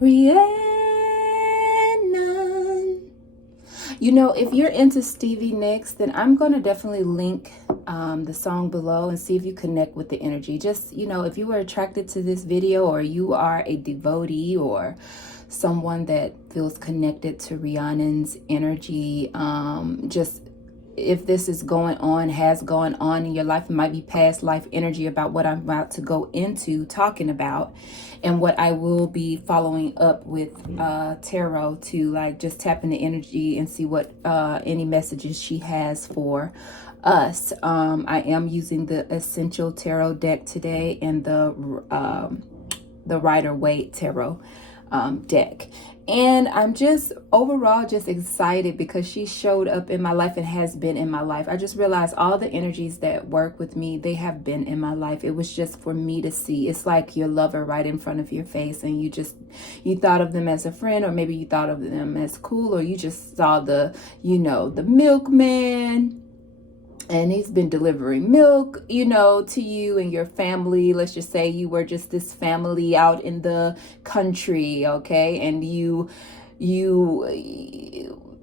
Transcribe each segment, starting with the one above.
Rhiannon. You know, if you're into Stevie Nicks, then I'm going to definitely link the song below and see if you connect with the energy. Just, you know, if you were attracted to this video, or you are a devotee or someone that feels connected to Rhiannon's energy, just if this is going on, has gone on in your life, it might be past life energy about what I'm about to go into talking about, and what I will be following up with tarot to like just tap into energy and see what any messages she has for us. I am using the Essential Tarot deck today and the Rider-Waite Tarot deck. And I'm just overall just excited because she showed up in my life and has been in my life. I just realized all the energies that work with me, they have been in my life. It was just for me to see. It's like your lover right in front of your face, and you thought of them as a friend, or maybe you thought of them as cool, or you just saw the milkman, and he's been delivering milk, to you and your family. Let's just say you were just this family out in the country, okay? And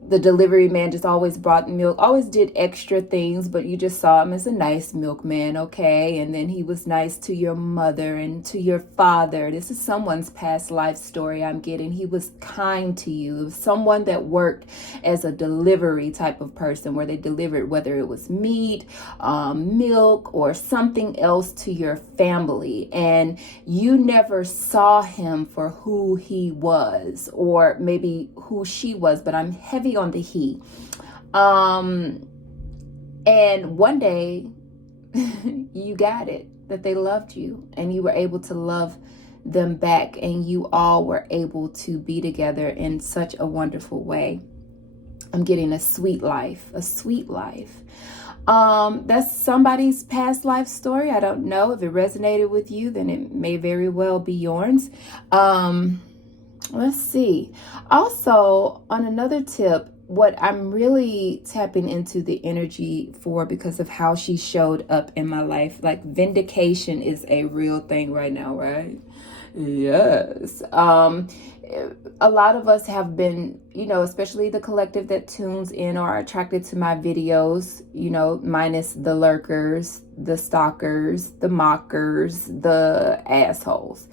the delivery man just always brought milk, always did extra things, but you just saw him as a nice milkman, okay? And then he was nice to your mother and to your father. This is someone's past life story I'm getting. He was kind to you. It was someone that worked as a delivery type of person, where they delivered, whether it was meat, milk, or something else to your family. And you never saw him for who he was, or maybe who she was, but I'm heavy on the he. And one day you got it, that they loved you and you were able to love them back, and you all were able to be together in such a wonderful way. I'm getting a sweet life, a sweet life. That's somebody's past life story. I don't know if it resonated with you, then it may very well be yours. Let's see. Also, on another tip, what I'm really tapping into the energy for, because of how she showed up in my life, like vindication is a real thing right now, right? Yes. A lot of us have been, especially the collective that tunes in or are attracted to my videos, minus the lurkers, the stalkers, the mockers, the assholes.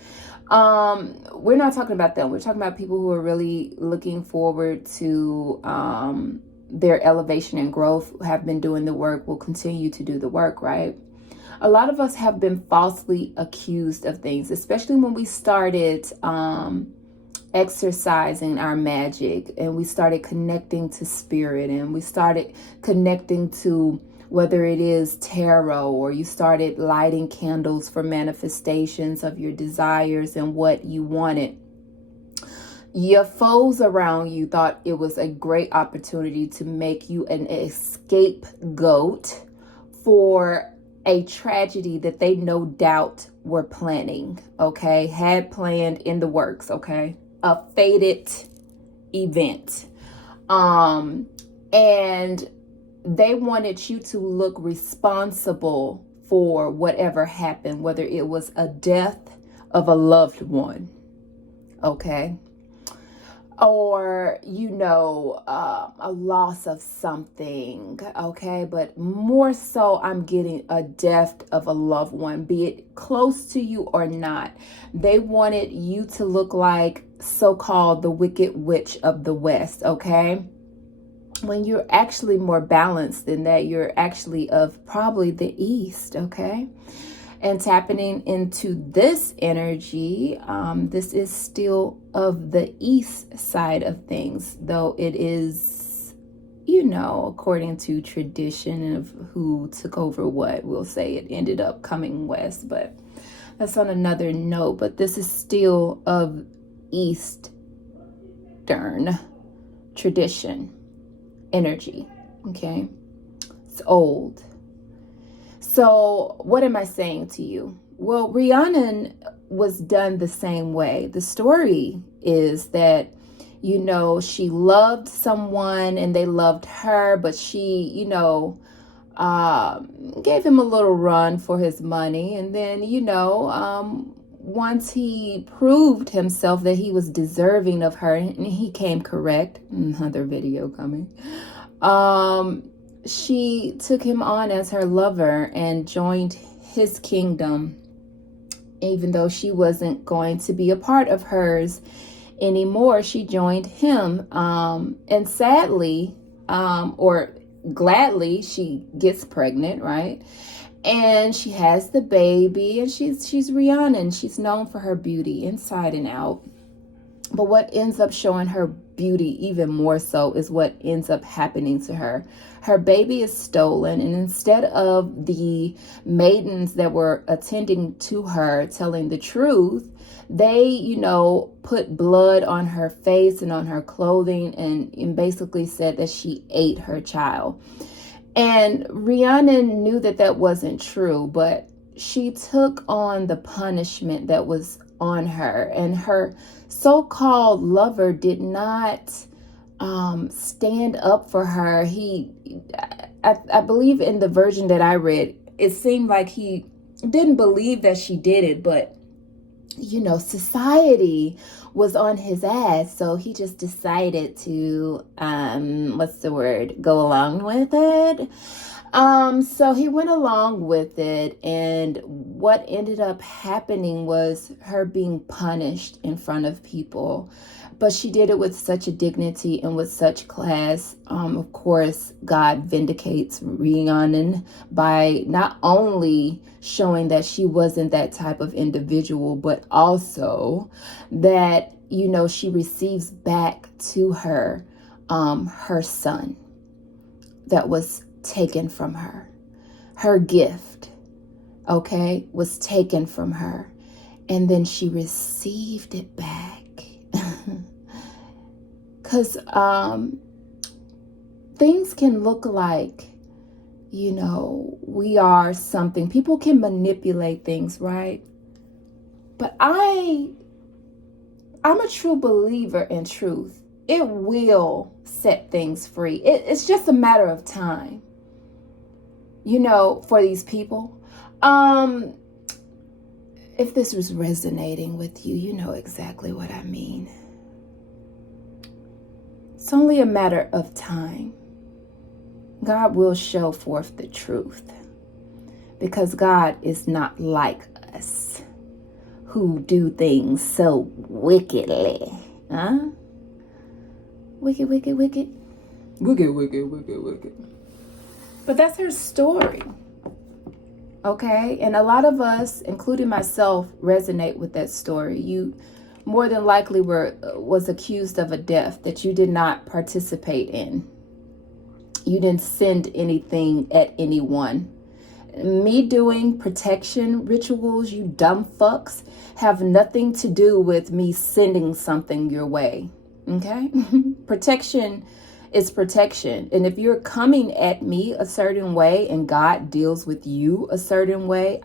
We're not talking about them. We're talking about people who are really looking forward to their elevation and growth, have been doing the work, will continue to do the work, right? A lot of us have been falsely accused of things, especially when we started exercising our magic, and we started connecting to spirit, and we started connecting to, whether it is tarot, or you started lighting candles for manifestations of your desires and what you wanted. Your foes around you thought it was a great opportunity to make you an scapegoat for a tragedy that they no doubt were planning, okay? Had planned in the works, okay? A fated event. And they wanted you to look responsible for whatever happened, whether it was a death of a loved one, okay? Or, a loss of something, okay? But more so, I'm getting a death of a loved one, be it close to you or not. They wanted you to look like so-called the Wicked Witch of the West, okay? When you're actually more balanced than that. You're actually of probably the East, okay? And tapping into this energy, this is still of the East side of things, though it is, according to tradition of who took over what, we'll say it ended up coming West, but that's on another note. But this is still of Eastern tradition energy, okay? It's old. So what am I saying to you? Well, Rhiannon was done the same way. The story is that, she loved someone and they loved her, but she, gave him a little run for his money. And then, once he proved himself that he was deserving of her, and he came correct, another video coming, she took him on as her lover and joined his kingdom, even though she wasn't going to be a part of hers anymore. She joined him, and sadly, or gladly, she gets pregnant, right? And she has the baby, and she's Rhiannon. She's known for her beauty inside and out. But what ends up showing her beauty even more so is what ends up happening to her. Her baby is stolen, and instead of the maidens that were attending to her telling the truth, they, put blood on her face and on her clothing, and basically said that she ate her child. And Rhiannon knew that that wasn't true, but she took on the punishment that was on her, and her so-called lover did not stand up for her. I believe in the version that I read, it seemed like he didn't believe that she did it, but society was on his ass, so he just decided to go along with it. So he went along with it, and what ended up happening was her being punished in front of people. But she did it with such a dignity and with such class. Of course, God vindicates Rhiannon by not only showing that she wasn't that type of individual, but also that, she receives back to her, her son that was taken from her. Her gift, was taken from her. And then she received it back. Because things can look like, we are something. People can manipulate things, right? But I'm a true believer in truth. It will set things free. It's just a matter of time, for these people. If this was resonating with you, you know exactly what I mean. It's only a matter of time. God will show forth the truth, because God is not like us who do things so wickedly. Huh? Wicked, wicked, wicked. Wicked, wicked, wicked, wicked. But that's her story. Okay? And a lot of us, including myself, resonate with that story. You more than likely was accused of a death that you did not participate in. You didn't send anything at anyone. Me doing protection rituals, you dumb fucks, have nothing to do with me sending something your way. Okay? Protection is protection. And if you're coming at me a certain way and God deals with you a certain way,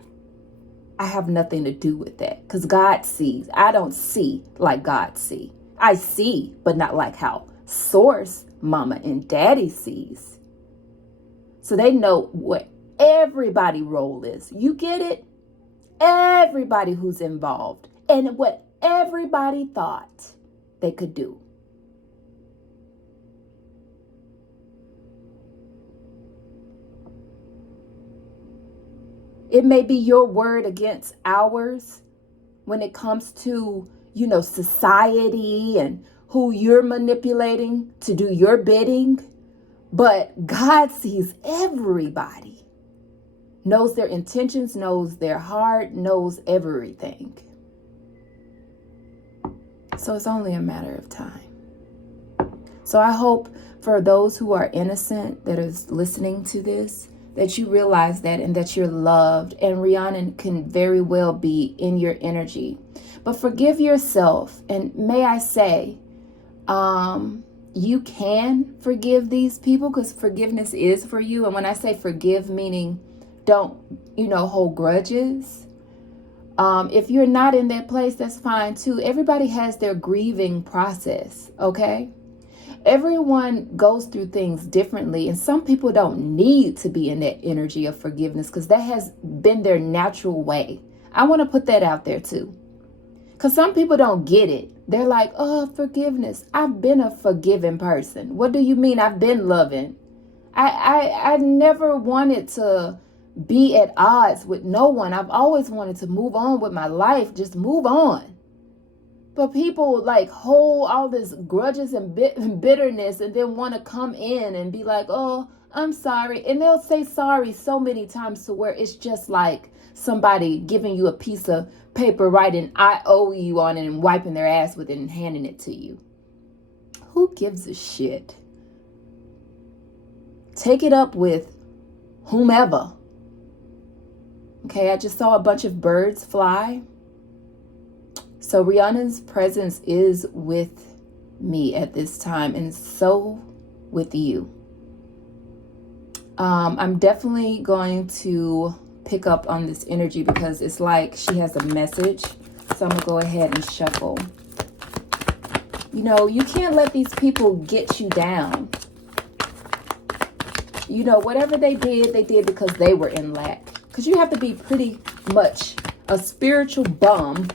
I have nothing to do with that, because God sees. I don't see like God see. I see, but not like how Source, Mama, and Daddy sees. So they know what everybody role is. You get it? Everybody who's involved and what everybody thought they could do. It may be your word against ours when it comes to, society and who you're manipulating to do your bidding. But God sees everybody, knows their intentions, knows their heart, knows everything. So it's only a matter of time. So I hope for those who are innocent that is listening to this, that you realize that and that you're loved. And Rhiannon can very well be in your energy. But forgive yourself. And may I say, you can forgive these people, because forgiveness is for you. And when I say forgive, meaning don't, hold grudges. If you're not in that place, that's fine too. Everybody has their grieving process, okay? Everyone goes through things differently, and some people don't need to be in that energy of forgiveness because that has been their natural way. I want to put that out there too. Because some people don't get it. They're like, oh, forgiveness. I've been a forgiving person. What do you mean I've been loving? I never wanted to be at odds with no one. I've always wanted to move on with my life. Just move on. But people like hold all this grudges and bitterness and then want to come in and be like, oh, I'm sorry. And they'll say sorry so many times to where it's just like somebody giving you a piece of paper, writing I owe you on it and wiping their ass with it and handing it to you. Who gives a shit? Take it up with whomever. Okay, I just saw a bunch of birds fly. So Rhiannon's presence is with me at this time, and so with you. I'm definitely going to pick up on this energy because it's like she has a message. So I'm going to go ahead and shuffle. You know, you can't let these people get you down. You know, whatever they did because they were in lack. Because you have to be pretty much a spiritual bum.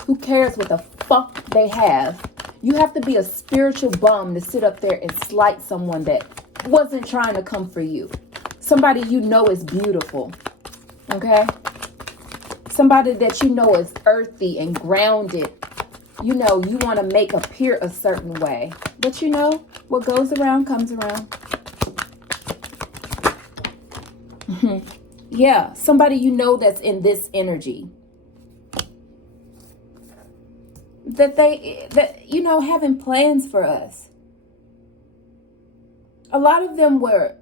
Who cares what the fuck they have? You have to be a spiritual bum to sit up there and slight someone that wasn't trying to come for you. Somebody you know is beautiful. Okay? Somebody that you know is earthy and grounded. You know, you want to make appear a certain way. But you know, what goes around comes around. Yeah, somebody you know that's in this energy. That you know, having plans for us. A lot of them were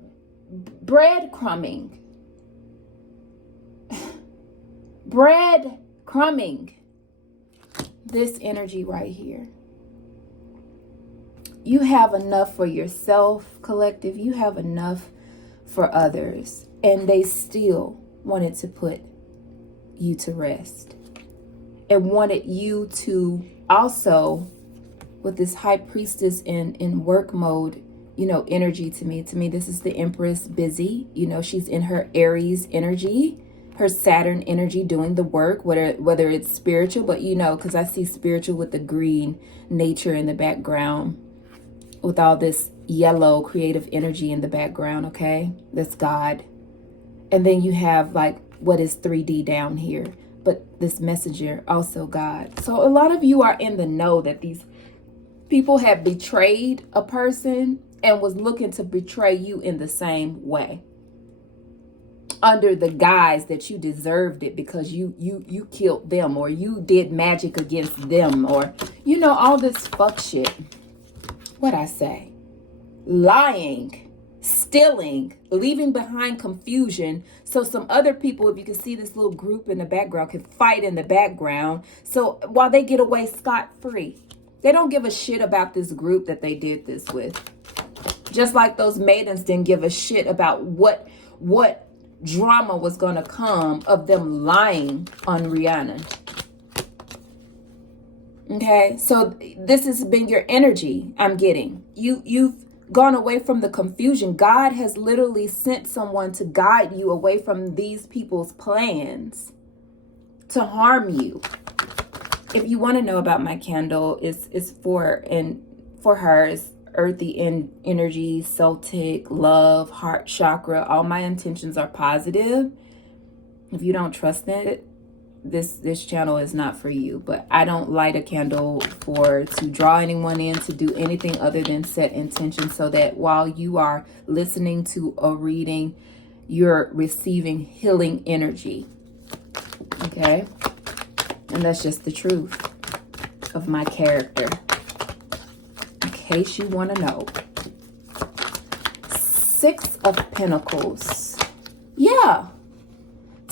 breadcrumbing. Breadcrumbing. This energy right here. You have enough for yourself, collective. You have enough for others. And they still wanted to put you to rest. And wanted you to also, with this high priestess in work mode, you know, energy to me. To me, this is the Empress busy. You know, she's in her Aries energy, her Saturn energy doing the work, whether it's spiritual, but you know, because I see spiritual with the green nature in the background, with all this yellow creative energy in the background, okay? That's God. And then you have like what is 3D down here. But this messenger, also God. So a lot of you are in the know that these people have betrayed a person and was looking to betray you in the same way. Under the guise that you deserved it because you killed them, or you did magic against them, or, you know, all this fuck shit. What I say? Lying. Stealing, leaving behind confusion, so some other people, if you can see this little group in the background, can fight in the background, so while they get away scot-free. They don't give a shit about this group that they did this with. Just like those maidens didn't give a shit about what drama was going to come of them lying on Rhiannon. Okay, so this has been your energy I'm getting. You've gone away from the confusion. God has literally sent someone to guide you away from these people's plans to harm you. If you want to know about my candle, it's for her, it's earthy energy, Celtic, love, heart chakra. All my intentions are positive. If you don't trust it, this channel is not for you. But I don't light a candle to draw anyone in, to do anything other than set intention, so that while you are listening to a reading, you're receiving healing energy. Okay? And that's just the truth of my character, in case you want to know. 6 of Pentacles. Yeah.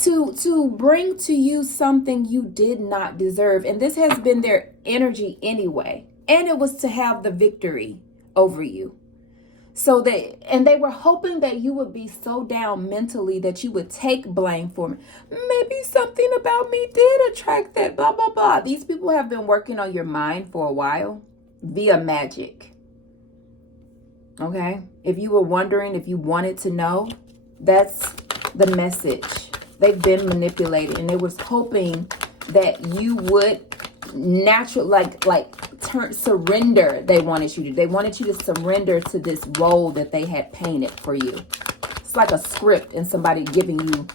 To bring to you something you did not deserve. And this has been their energy anyway. And it was to have the victory over you. So they were hoping that you would be so down mentally that you would take blame for me. Maybe something about me did attract that, blah, blah, blah. These people have been working on your mind for a while via magic. Okay? If you were wondering, if you wanted to know, that's the message. They've been manipulated, and they was hoping that you would natural, surrender. They wanted you to surrender to this role that they had painted for you. It's like a script and somebody giving you,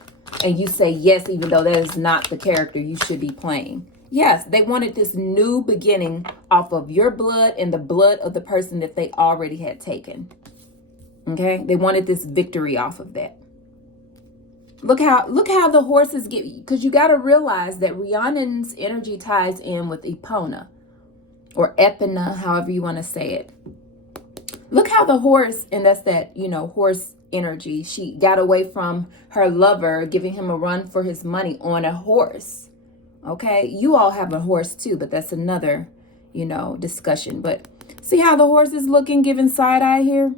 and you say yes, even though that is not the character you should be playing. Yes, they wanted this new beginning off of your blood and the blood of the person that they already had taken. Okay, they wanted this victory off of that. Look how the horses get, because you got to realize that Rhiannon's energy ties in with Epona or Epina, however you want to say it. Look how the horse, and that's that, horse energy. She got away from her lover, giving him a run for his money on a horse. Okay, you all have a horse too, but that's another, discussion. But see how the horse is looking, giving side eye here?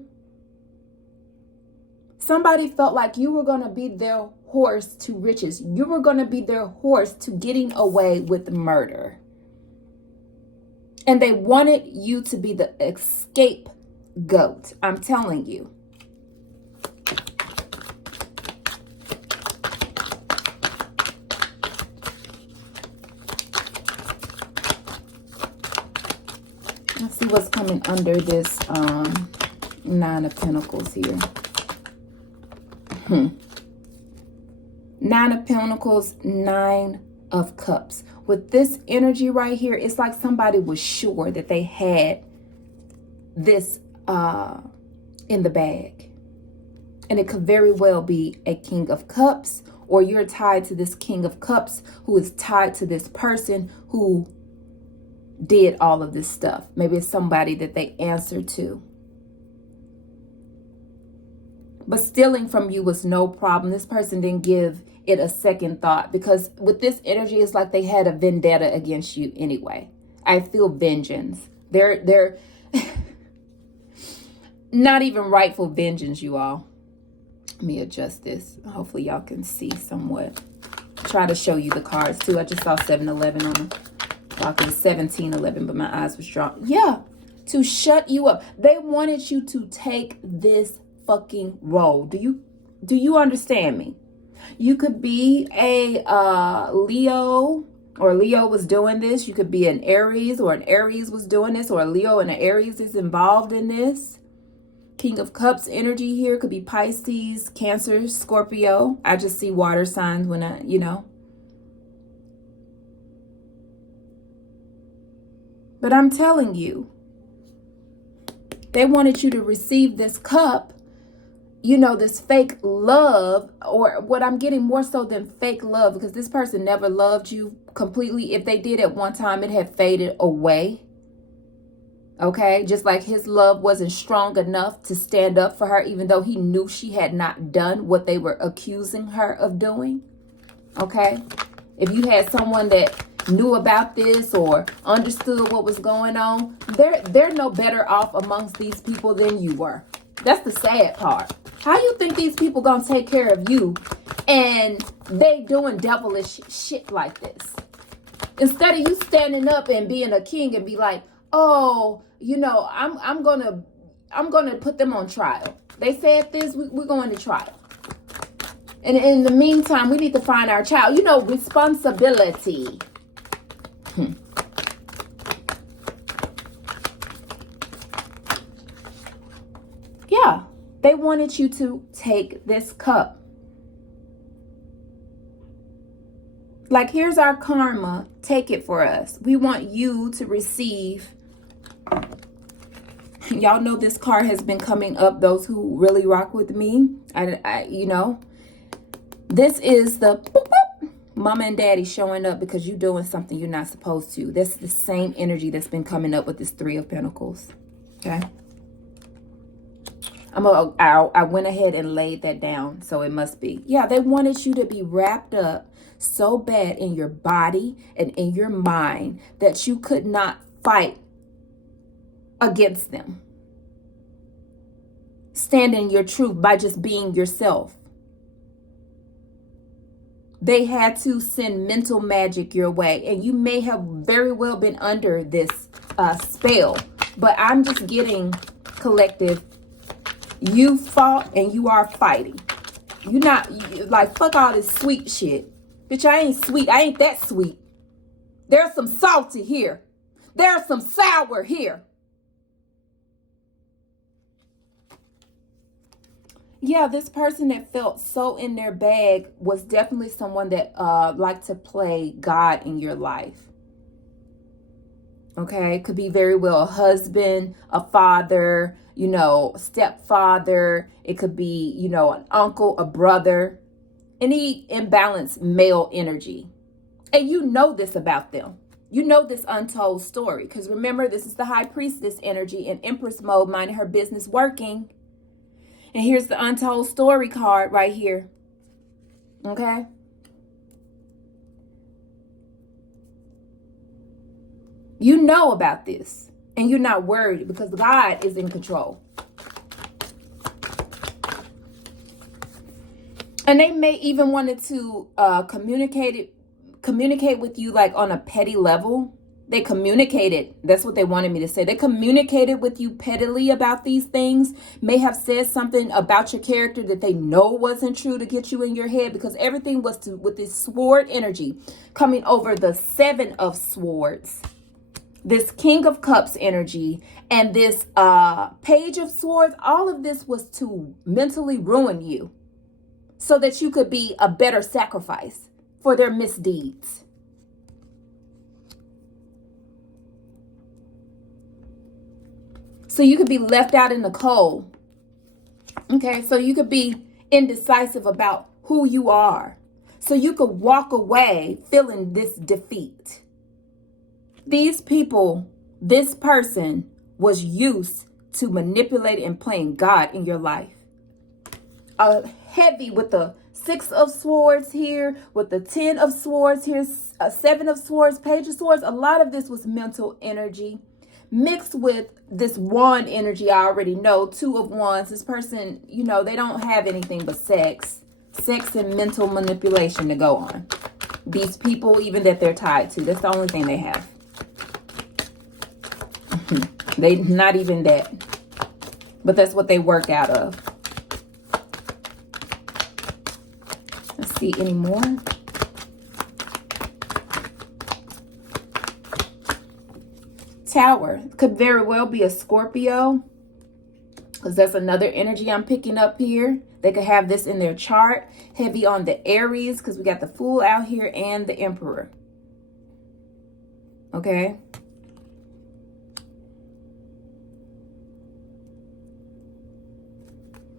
Somebody felt like you were going to be their horse to riches. You were going to be their horse to getting away with murder. And they wanted you to be the escape goat. I'm telling you. Let's see what's coming under this Nine of Pentacles here. Nine of Pentacles, Nine of Cups. With this energy right here, it's like somebody was sure that they had this in the bag. And it could very well be a King of Cups, or you're tied to this King of Cups who is tied to this person who did all of this stuff. Maybe it's somebody that they answer to. But stealing from you was no problem. This person didn't give it a second thought, because with this energy, it's like they had a vendetta against you anyway. I feel vengeance. They're not even rightful vengeance, you all. Let me adjust this. Hopefully y'all can see somewhat. Try to show you the cards too. I just saw 7-11 on them. Like it was 17-11, but my eyes was dropped. Yeah, to shut you up. They wanted you to take this fucking role. Do you understand me? You could be a Leo, or Leo was doing this. You could be an Aries, or an Aries was doing this, or a Leo and an Aries is involved in this. King of Cups energy here could be Pisces, Cancer, Scorpio. I just see water signs when I, But I'm telling you, they wanted you to receive this cup, this fake love, or what I'm getting more so than fake love, because this person never loved you completely. If they did at one time, it had faded away. Okay, just like his love wasn't strong enough to stand up for her, even though he knew she had not done what they were accusing her of doing. Okay, if you had someone that knew about this or understood what was going on, they're no better off amongst these people than you were. That's the sad part. How you think these people gonna take care of you and they doing devilish shit like this? Instead of you standing up and being a king and be like, oh, I'm gonna put them on trial. They said this, we're going to trial. And in the meantime, we need to find our child. Responsibility. Yeah, they wanted you to take this cup. Like, here's our karma. Take it for us. We want you to receive. Y'all know this card has been coming up. Those who really rock with me, this is the boop, boop, mama and daddy showing up because you're doing something you're not supposed to. That's the same energy that's been coming up with this Three of Pentacles. Okay. I went ahead and laid that down, so it must be. Yeah, they wanted you to be wrapped up so bad in your body and in your mind that you could not fight against them. Stand in your truth by just being yourself. They had to send mental magic your way, and you may have very well been under this spell, but I'm just getting collective. You fought and you are fighting. You're not like, fuck all this sweet shit. Bitch, I ain't sweet. I ain't that sweet. There's some salty here. There's some sour here. Yeah, this person that felt so in their bag was definitely someone that liked to play God in your life. Okay, could be very well a husband, a father, you know, stepfather. It could be, you know, an uncle, a brother, any imbalanced male energy. And you know this about them. You know this untold story. Because remember, this is the high priestess energy in Empress mode, minding her business, working. And here's the untold story card right here. Okay. You know about this. And you're not worried because God is in control. And they may even wanted to communicate with you like on a petty level. They communicated. That's what they wanted me to say. They communicated with you pettily about these things. May have said something about your character that they know wasn't true to get you in your head, because everything was with this sword energy coming over the 7 of swords, this King of Cups energy, and this Page of Swords. All of this was to mentally ruin you so that you could be a better sacrifice for their misdeeds. So you could be left out in the cold. Okay, so you could be indecisive about who you are. So you could walk away feeling this defeat. These people, this person was used to manipulate and playing God in your life. Heavy with the 6 of Swords here, with the 10 of Swords here, 7 of Swords, Page of Swords. A lot of this was mental energy mixed with this wand energy. I already know 2 of Wands. This person, you know, they don't have anything but sex and mental manipulation to go on. These people, even that they're tied to, that's the only thing they have. They not even that, but that's what they work out of. Let's see any more. Tower could very well be a Scorpio, because that's another energy I'm picking up here. They could have this in their chart, heavy on the Aries, because we got the Fool out here and the Emperor. Okay.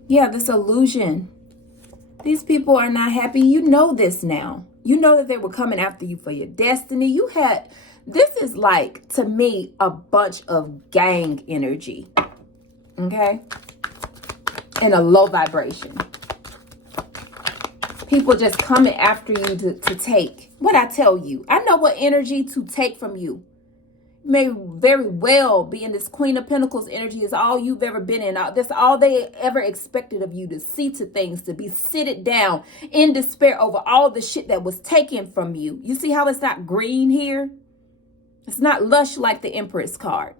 Yeah, this illusion. These people are not happy. You know this now. You know that they were coming after you for your destiny. This is like, to me, a bunch of gang energy. Okay? In a low vibration. People just coming after you to take what I tell you. I know what energy to take from you. May very well be in this Queen of Pentacles energy is all you've ever been in. That's all they ever expected of you, to see to things, to be seated down in despair over all the shit that was taken from you. You see how it's not green here? It's not lush like the Empress card.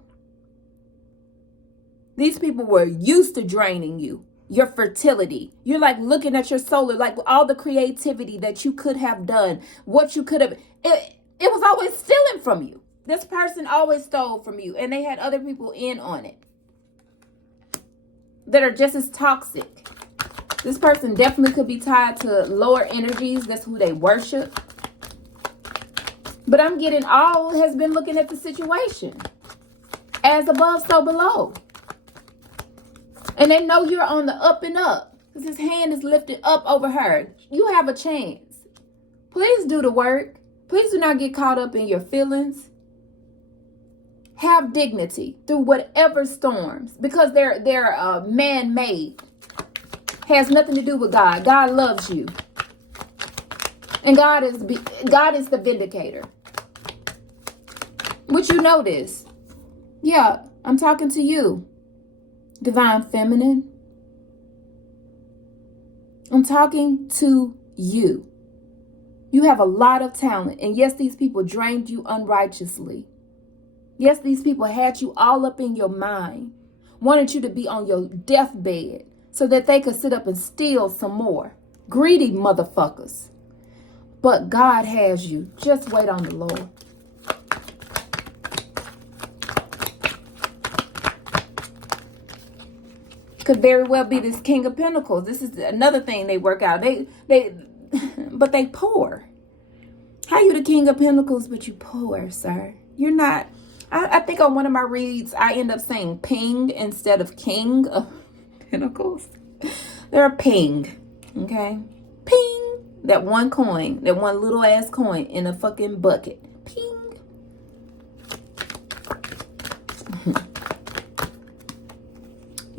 These people were used to draining you, your fertility. You're like looking at your solar, like all the creativity that you could have done, what you could have. It was always stealing from you. This person always stole from you, and they had other people in on it that are just as toxic. This person definitely could be tied to lower energies. That's who they worship. But I'm getting all has been looking at the situation. As above, so below. And they know you're on the up and up, because his hand is lifted up over her. You have a chance. Please do the work. Please do not get caught up in your feelings. Have dignity through whatever storms, because they're man-made. Has nothing to do with God. God loves you. And God is the vindicator. Would you know this? Yeah, I'm talking to you, Divine Feminine. I'm talking to you. You have a lot of talent. And yes, these people drained you unrighteously. Yes, these people had you all up in your mind, wanted you to be on your deathbed so that they could sit up and steal some more. Greedy motherfuckers. But God has you. Just wait on the Lord. Could very well be this King of Pentacles. This is another thing they work out. But they poor. How you the King of Pentacles, but you poor, sir? You're not. I think on one of my reads, I end up saying ping instead of King of Pentacles. They're a ping, okay? Ping. That one coin, that one little ass coin in a fucking bucket. Ping.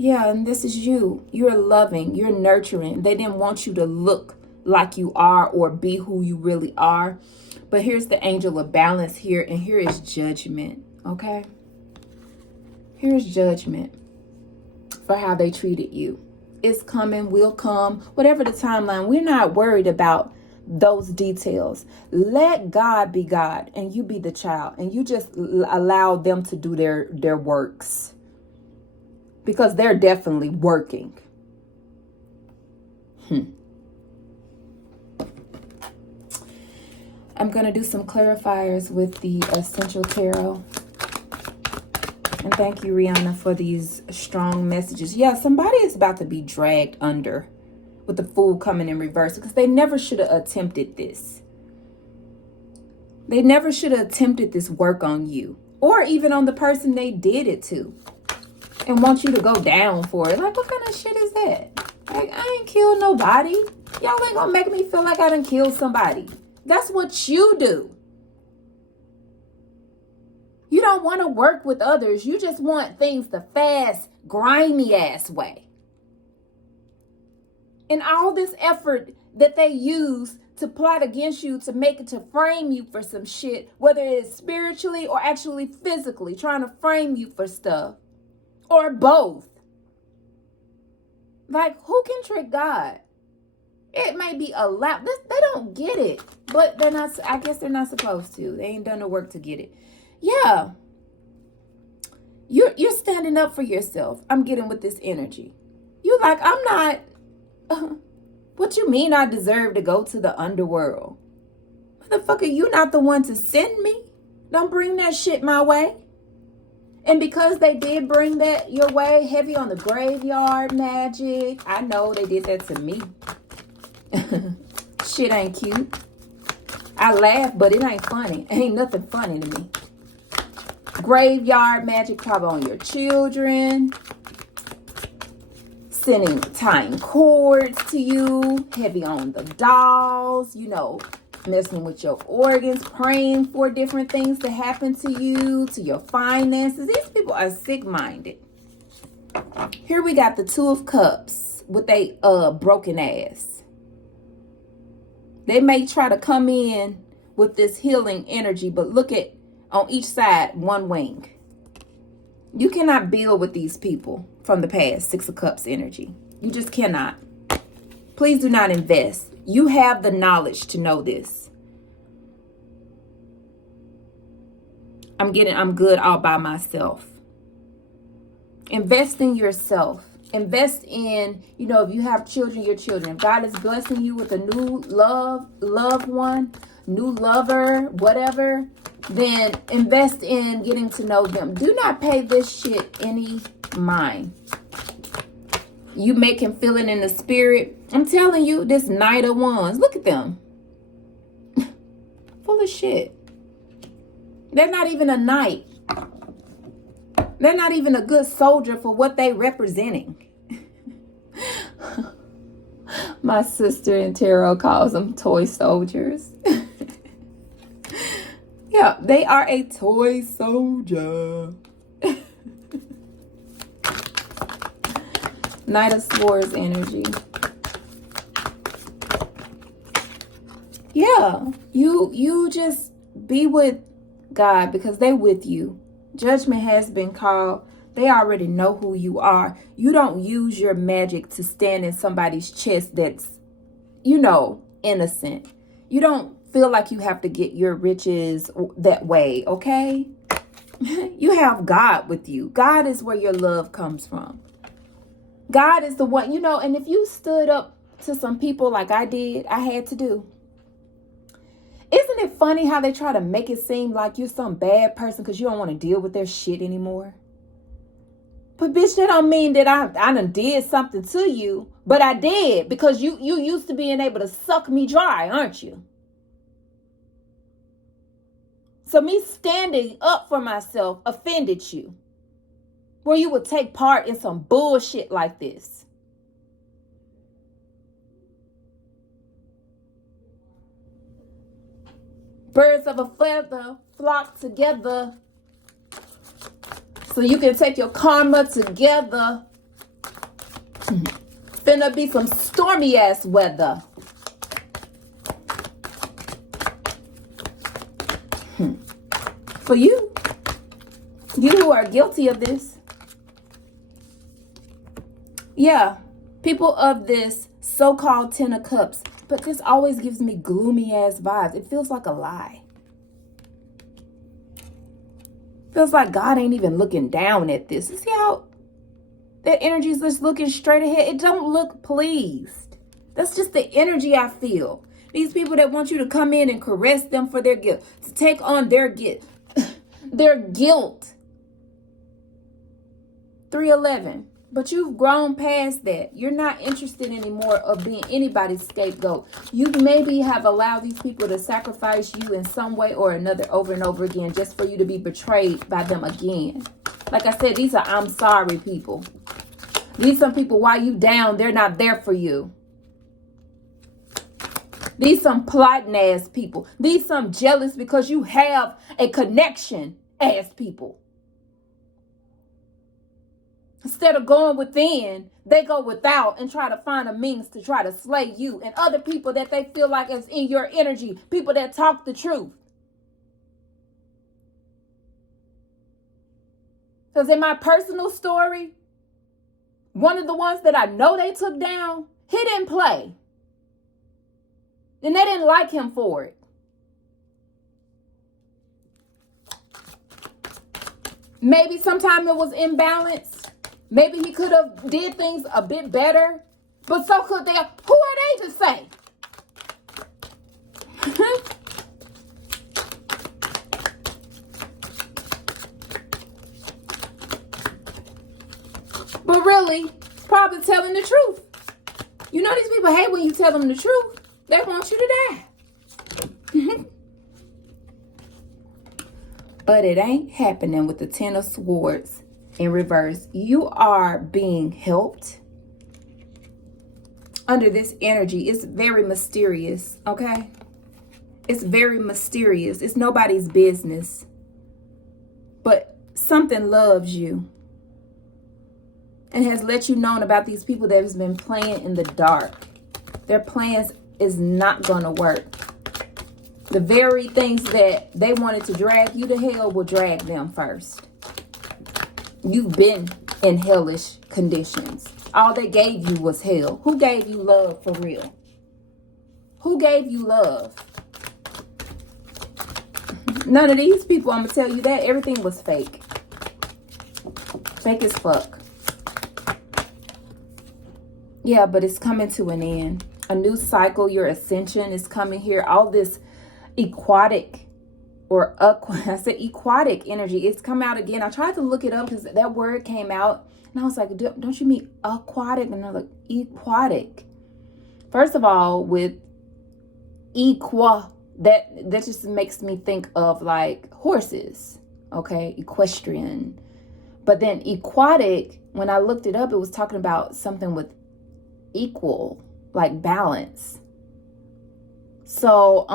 Yeah, and this is you. You're loving. You're nurturing. They didn't want you to look like you are or be who you really are. But here's the angel of balance here, and here is judgment, okay? Here's judgment for how they treated you. It's coming, will come, whatever the timeline. We're not worried about those details. Let God be God and you be the child, and you just allow them to do their works, because they're definitely working. I'm going to do some clarifiers with the Essential Tarot. And thank you, Rhiannon, for these strong messages. Yeah, somebody is about to be dragged under with the Fool coming in reverse, because they never should have attempted this. They never should have attempted this work on you, or even on the person they did it to, and want you to go down for it. Like, what kind of shit is that? Like, I ain't killed nobody. Y'all ain't gonna make me feel like I done killed somebody. That's what you do. You don't want to work with others. You just want things the fast, grimy ass way. And all this effort that they use to plot against you, to make it, to frame you for some shit, whether it's spiritually or actually physically, trying to frame you for stuff, or both. Like, who can trick God? It may be allowed. They don't get it, but they're not. I guess they're not supposed to. They ain't done the work to get it. Yeah. You're standing up for yourself. I'm getting with this energy. You like, I'm not. What you mean I deserve to go to the underworld? Motherfucker, you not the one to send me. Don't bring that shit my way. And because they did bring that your way, heavy on the graveyard magic, I know they did that to me. Shit ain't cute. I laugh, but it ain't funny. Ain't nothing funny to me. Graveyard magic probably on your children. Tying cords to you. Heavy on the dolls. You know, messing with your organs. Praying for different things to happen to you. To your finances. These people are sick-minded. Here we got the Two of Cups with a broken ass. They may try to come in with this healing energy, but look at on each side, one wing. You cannot build with these people from the past, Six of Cups energy. You just cannot. Please do not invest. You have the knowledge to know this. I'm good all by myself. Invest in yourself. Invest in, if you have children, your children. If God is blessing you with a new loved one, new lover, whatever, then invest in getting to know them. Do not pay this shit any mind. You make him feel it in the spirit. I'm telling you, this Knight of Wands, look at them. Full of shit. They're not even a knight. They're not even a good soldier for what they representing. My sister in tarot calls them toy soldiers. Yeah, they are a toy soldier. Knight of Swords energy. Yeah, you just be with God because they're with you. Judgment has been called. They already know who you are. You don't use your magic to stand in somebody's chest that's, innocent. You don't feel like you have to get your riches that way, okay? You have God with you. God is where your love comes from. God is the one, and if you stood up to some people like I did, I had to do. Isn't it funny how they try to make it seem like you're some bad person because you don't want to deal with their shit anymore? But bitch, that don't mean that I done did something to you. But I did, because you used to being able to suck me dry, aren't you? So me standing up for myself offended you, where you would take part in some bullshit like this. Birds of a feather flock together, so you can take your karma together. Finna be some stormy ass weather. For you who are guilty of this. Yeah, people of this so-called 10 of Cups, but this always gives me gloomy ass vibes. It feels like a lie. Feels like God ain't even looking down at this. You see how that energy is just looking straight ahead? It don't look pleased. That's just the energy I feel. These people that want you to come in and caress them for their guilt, to take on their guilt. Their guilt. 311. But you've grown past that. You're not interested anymore of being anybody's scapegoat. You maybe have allowed these people to sacrifice you in some way or another over and over again, just for you to be betrayed by them again. Like I said, these are I'm sorry people. These some people, while you down, they're not there for you. These some plotting ass people. These some jealous because you have a connection ass people. Instead of going within, they go without and try to find a means to try to slay you and other people that they feel like is in your energy. People that talk the truth. Because in my personal story, one of the ones that I know they took down, he didn't play. And they didn't like him for it. Maybe sometime it was imbalanced. Maybe he could have did things a bit better. But so could they. Who are they to say? But really, probably telling the truth. You know these people hate when you tell them the truth. They want you to die. But it ain't happening with the 10 of Swords in reverse. You are being helped under this energy. It's very mysterious, okay? It's very mysterious. It's nobody's business. But something loves you and has let you know about these people that has been playing in the dark. Their plans is not going to work. The very things that they wanted to drag you to hell will drag them first. You've been in hellish conditions. All they gave you was hell. Who gave you love for real? Who gave you love? None of these people, I'm going to tell you that. Everything was fake. Fake as fuck. Yeah, but it's coming to an end. A new cycle, your ascension is coming here. All this aquatic or I said aquatic energy, it's come out again. I tried to look it up because that word came out and I was like, don't you mean aquatic? And I was like, aquatic. First of all, with that just makes me think of like horses, okay, equestrian. But then aquatic, when I looked it up, it was talking about something with equal, like balance. So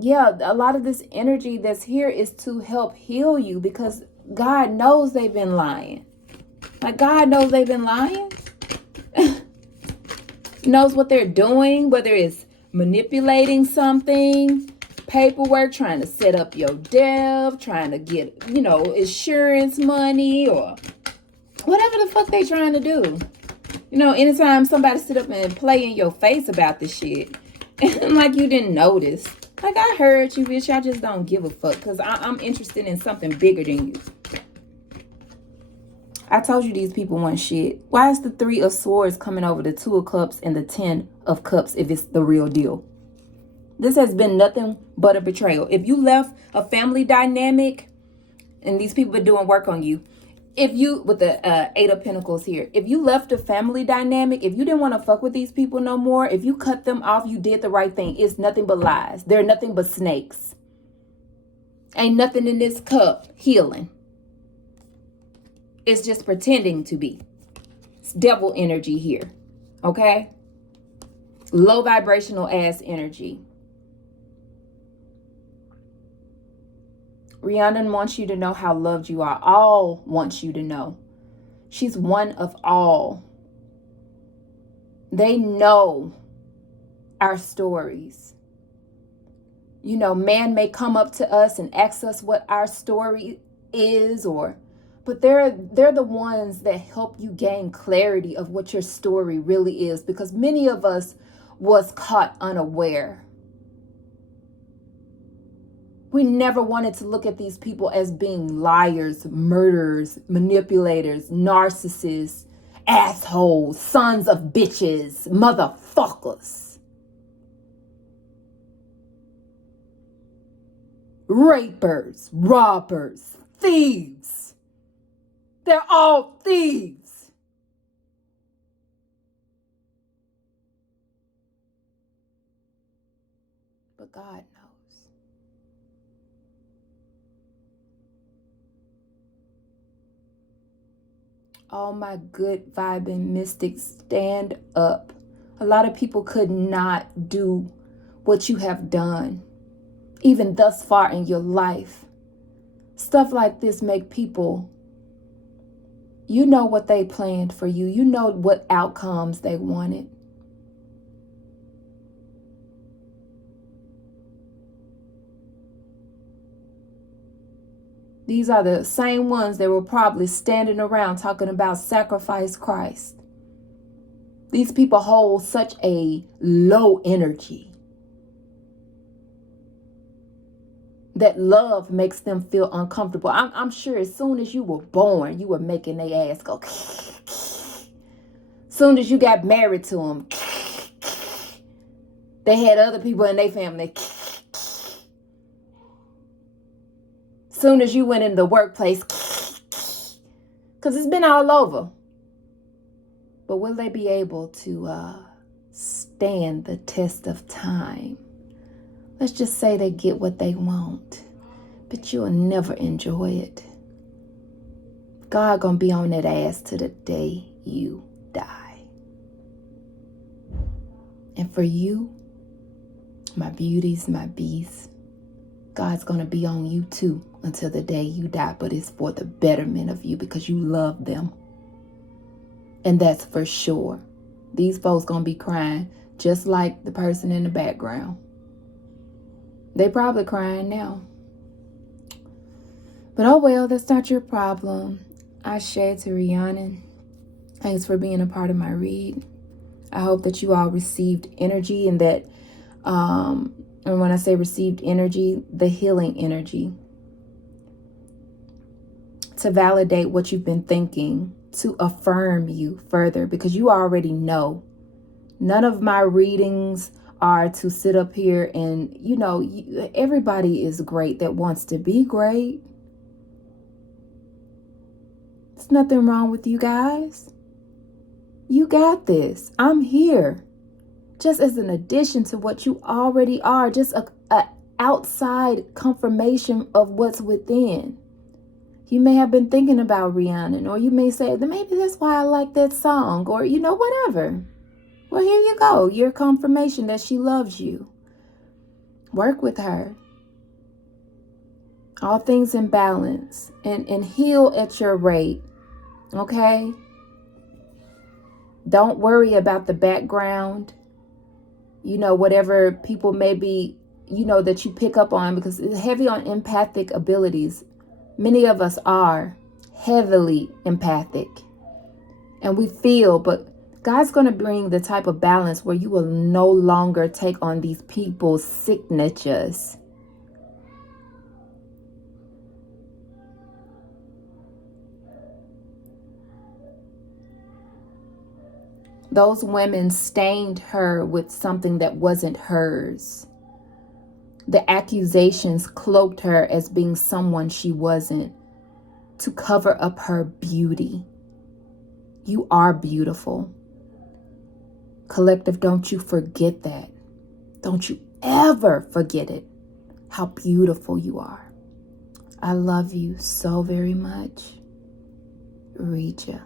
yeah, a lot of this energy that's here is to help heal you, because God knows they've been lying. Like God knows they've been lying. Knows what they're doing, whether it's manipulating something, paperwork, trying to set up your dev, trying to get, insurance money or whatever the fuck they trying to do. Anytime somebody sit up and play in your face about this shit, and like you didn't notice. Like, I heard you, bitch. I just don't give a fuck because I'm interested in something bigger than you. I told you these people want shit. Why is the 3 of Swords coming over the 2 of Cups and the 10 of Cups if it's the real deal? This has been nothing but a betrayal. If you left a family dynamic and these people are doing work on you, if you, with the Eight of Pentacles here, if you left a family dynamic, if you didn't want to fuck with these people no more, if you cut them off, you did the right thing. It's nothing but lies. They're nothing but snakes. Ain't nothing in this cup healing. It's just pretending to be. It's devil energy here. Okay? Low vibrational ass energy. Rhiannon wants you to know how loved you are. All wants you to know. She's one of all. They know our stories. You know, man may come up to us and ask us what our story is, but they're the ones that help you gain clarity of what your story really is, because many of us was caught unaware. We never wanted to look at these people as being liars, murderers, manipulators, narcissists, assholes, sons of bitches, motherfuckers, rapers, robbers, thieves. They're all thieves. But God knows. All my good vibing mystics, stand up. A lot of people could not do what you have done, even thus far in your life. Stuff like this make people, you know what they planned for you. You know what outcomes they wanted. These are the same ones that were probably standing around talking about sacrifice Christ. These people hold such a low energy that love makes them feel uncomfortable. I'm sure as soon as you were born, you were making their ass go. Soon as you got married to them, they had other people in their family. Soon as you went in the workplace, because it's been all over. But will they be able to stand the test of time? Let's just say they get what they want, but you'll never enjoy it. God gonna be on that ass to the day you die. And for you, my beauties, my beasts, God's gonna be on you too until the day you die, but it's for the betterment of you because you love them. And that's for sure. These folks gonna be crying just like the person in the background. They probably crying now. But oh well, that's not your problem. I share to Rhiannon. Thanks for being a part of my read. I hope that you all received energy, and that, and when I say received energy, the healing energy, to validate what you've been thinking, to affirm you further, because you already know. None of my readings are to sit up here and, you know, everybody is great that wants to be great. There's nothing wrong with you guys. You got this. I'm here. Just as an addition to what you already are, just a outside confirmation of what's within. You may have been thinking about Rhiannon, or you may say, maybe that's why I like that song, or, you know, whatever. Well, here you go. Your confirmation that she loves you. Work with her. All things in balance, and heal at your rate. Okay? Don't worry about the background. You know, whatever people may be, you know, that you pick up on, because it's heavy on empathic abilities. Many of us are heavily empathic, and we feel, but God's going to bring the type of balance where you will no longer take on these people's signatures. Those women stained her with something that wasn't hers. The accusations cloaked her as being someone she wasn't. to cover up her beauty. You are beautiful. Collective, don't you forget that. Don't you ever forget it, how beautiful you are. I love you so very much. Read ya.